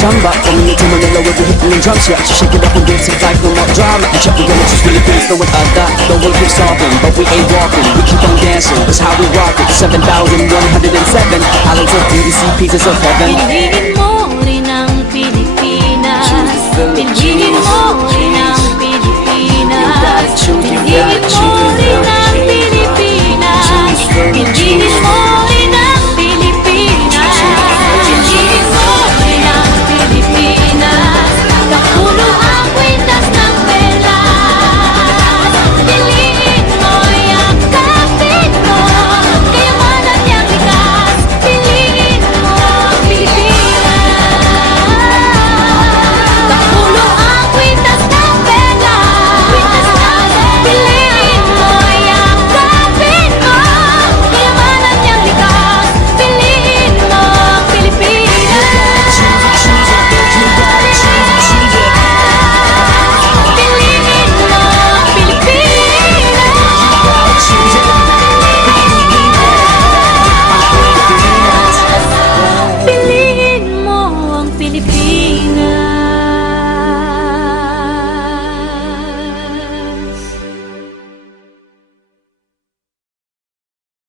samba. From Manila to Manila, we'll be hitting the drums, yeah. So shake it up and dance it like no more drama. And check, we're gonna just Philippines, know what I got. The world keeps talking, but we ain't walking. We keep on dancing, that's how we rock it. 7,107 islands of beauty, pieces of heaven. Piliin mo rin ang Pilipinas. Piliin mo